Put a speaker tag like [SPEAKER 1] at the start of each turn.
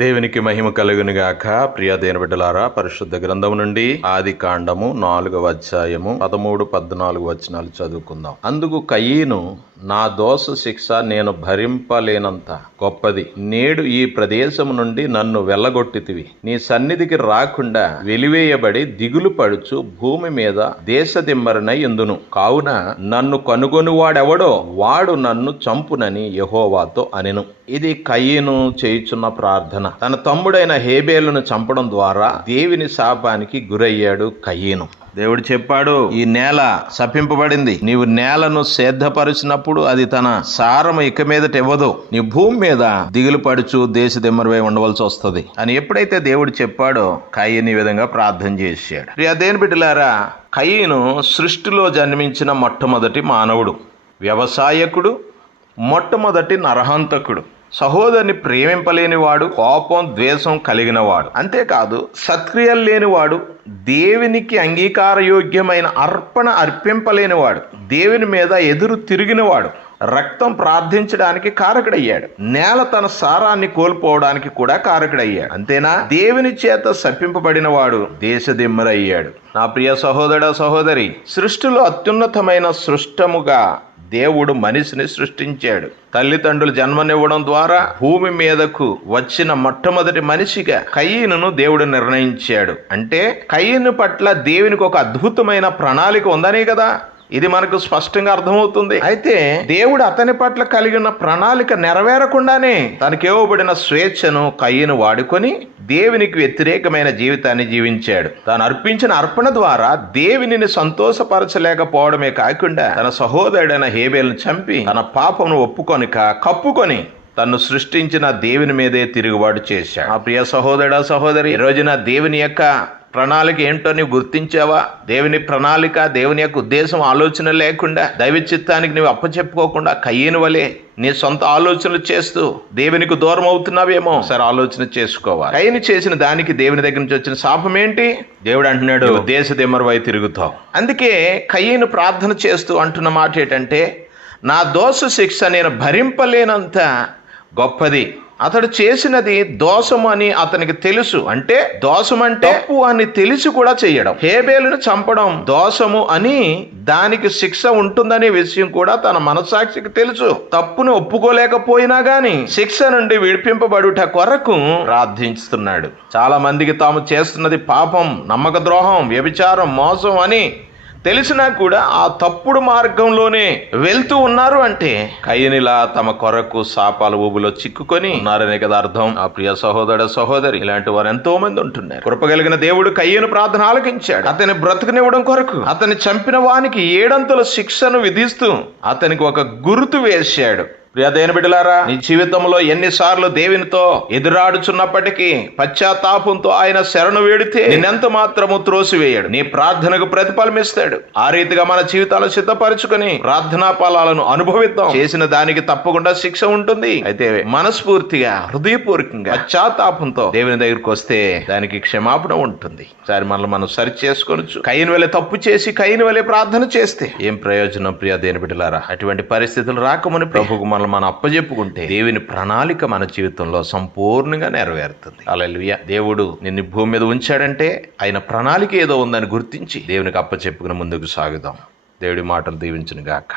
[SPEAKER 1] దేవునికి మహిమ కలుగునుగాక ప్రియ దేని బిడ్డలారా పరిశుద్ధ గ్రంథం నుండి ఆది కాండము నాలుగవ అధ్యాయము పదమూడు పద్నాలుగు వచనాలు చదువుకుందాం. అందుకు కయ్యను నా దోష శిక్ష నేను భరింపలేనంత గొప్పది. నేడు ఈ ప్రదేశం నుండి నన్ను వెళ్ళగొట్టితివి. నీ సన్నిధికి రాకుండా వెలివేయబడి దిగులు పడుచు భూమి మీద దేశదిమ్మరనై ఎందును? కావున నన్ను కనుగొనివాడెవడో వాడు నన్ను చంపునని యహోవాతో అనెను. ఇది కయ్యను చేయుచున్న ప్రార్థన. తన తమ్ముడైన హేబేలును చంపడం ద్వారా దేవుని శాపానికి గురయ్యాడు కయ్యను దేవుడు చెప్పాడు ఈ నేల సపింపబడింది. నీవు నేలను సేద్ధపరిచినప్పుడు అది తన సారము ఇక మీదట ఇవ్వదు. నీ భూమి మీద దిగులు పడుచు దేశ దిమ్మరవై ఉండవలసి వస్తుంది. అని ఎప్పుడైతే దేవుడు చెప్పాడో కయ్యని విధంగా ప్రార్థన చేశాడు. ప్రియ దేని బిడ్డలారా కయ్యను సృష్టిలో జన్మించిన మొట్టమొదటి మానవుడు వ్యవసాయకుడు మొట్టమొదటి నరహంతకుడు. సహోదరుని ప్రేమింపలేనివాడు కోపం ద్వేషం కలిగినవాడు. అంతేకాదు సత్క్రియలు లేనివాడు దేవునికి అంగీకారయోగ్యమైన అర్పణ అర్పింపలేనివాడు దేవుని మీద ఎదురు తిరిగినవాడు రక్తం ప్రార్థించడానికి కారకుడయ్యాడు. నేల తన సారాన్ని కోల్పోవడానికి కూడా కారకుడయ్యాడు. అంతేనా? దేవుని చేత శప్పింపబడిన వాడు దేశదిమ్మరయ్యాడు నా ప్రియ సహోదర సహోదరి సృష్టిలో అత్యున్నతమైన సృష్టముగా దేవుడు మనిషిని సృష్టించాడు. తల్లిదండ్రులు జన్మనివ్వడం ద్వారా భూమి మీదకు వచ్చిన మొట్టమొదటి మనిషిగా కయ్యను దేవుడు నిర్ణయించాడు. అంటే కయ్యను పట్ల దేవునికి ఒక అద్భుతమైన ప్రణాళిక ఉందనే కదా? ఇది మనకు స్పష్టంగా అర్థమవుతుంది. అయితే దేవుడు అతని పట్ల కలిగిన ప్రణాళిక నెరవేరకుండానే తనకివ్వబడిన స్వేచ్ఛను కయ్యను వాడుకొని దేవునికి వ్యతిరేకమైన జీవితాన్ని జీవించాడు. తాను అర్పించిన అర్పణ ద్వారా దేవునిని సంతోషపరచలేకపోవడమే కాకుండా తన సహోదరుడైన హేబేల్ను చంపి తన పాపమును ఒప్పుకొనిక కప్పుకొని తను సృష్టించిన దేవుని మీదే తిరుగుబాటు చేశాడు. ఆ ప్రియ సహోదరుడా సహోదరి ఈ రోజున దేవుని యొక్క ప్రణాళిక ఏంటో నీవు గుర్తించావా? దేవుని ప్రణాళిక దేవుని యొక్క ఉద్దేశం ఆలోచన లేకుండా దైవ చిత్తానికి నువ్వు అప్పచెప్పుకోకుండా కయ్యను వలే నీ సొంత ఆలోచనలు చేస్తూ దేవునికి దూరం అవుతున్నావేమో? సరే ఆలోచన చేసుకోవాలి కయ్యని చేసిన దానికి దేవుని దగ్గర నుంచి వచ్చిన శాపం ఏంటి? దేవుడు అంటున్నాడు దేశ దిమ్మరవై తిరుగుతావు. అందుకే కయ్యను ప్రార్థన చేస్తూ అంటున్న మాట ఏంటంటే నా దోష శిక్ష నేను భరింపలేనంత గొప్పది. అతడు చేసినది దోషము అని అతనికి తెలుసు. అంటే దోషం అంటే తప్పు అని తెలిసి కూడా చేయడం. హేబేలును చంపడం దోషము అని దానికి శిక్ష ఉంటుందనే విషయం కూడా తన మనసాక్షికి తెలుసు. తప్పును ఒప్పుకోలేకపోయినా గాని శిక్ష నుండి విడిపింపబడుట కొరకు ప్రార్థిస్తున్నాడు చాలా మందికి తాము చేస్తున్నది పాపం నమ్మక ద్రోహం వ్యభిచారం మోసం అని తెలిసినా కూడా ఆ తప్పుడు మార్గంలోనే వెళ్తూ ఉన్నారు అంటే కయ్యనిలా తమ కొరకు శాపాల ఊబులో చిక్కుకొని ఉన్నారనే కదా అర్థం. ఆ ప్రియ సహోదర సహోదరి ఇలాంటి వారు ఎంతో మంది ఉంటున్నారు. కృపగలిగిన దేవుడు కయ్యను ప్రార్థన ఆలకించాడు. అతని బ్రతుకునివ్వడం కొరకు అతని చంపిన వానికి ఏడంతుల శిక్షను విధిస్తూ అతనికి ఒక గుర్తు వేశాడు. ప్రియదైన బిడ్డలారా నీ జీవితంలో ఎన్నిసార్లు దేవునితో ఎదురాడుచున్నప్పటికీ పశ్చాత్తాపంతో ఆయన శరణు వేడితే నిన్నెంత మాత్రము త్రోసివేయడు. నీ ప్రార్థనకు ప్రతిఫలమిస్తాడు. ఆ రీతిగా మన జీవితాలు సిద్ధపరచుకొని ప్రార్థనా ఫలాలను అనుభవిద్దాం. చేసిన దానికి తప్పకుండా శిక్ష ఉంటుంది. అయితే మనస్ఫూర్తిగా హృదయపూర్వకంగా పశ్చాత్తాపంతో దేవుని దగ్గరికి వస్తే దానికి క్షమాపణ ఉంటుంది. సరే మనల్ని మనం సరి చేసుకోవచ్చు కైన వలె తప్పు చేసి కైన వెళ్ళే ప్రార్థన చేస్తే ఏం ప్రయోజనం ప్రియ దేని బిడ్డలారా? అటువంటి పరిస్థితులు రాకమని ప్రభుకు మనల్ని మనం అప్పజెప్పుకుంటే దేవుని ప్రణాళిక మన జీవితంలో సంపూర్ణంగా నెరవేరుతుంది. అలా దేవుడు నిన్ను భూమి మీద ఉంచాడంటే ఆయన ప్రణాళిక ఏదో ఉందని గుర్తించి దేవునికి అప్పచెప్పుకుని ముందుకు సాగుదాం. దేవుడి మాటలు దీవించను గాక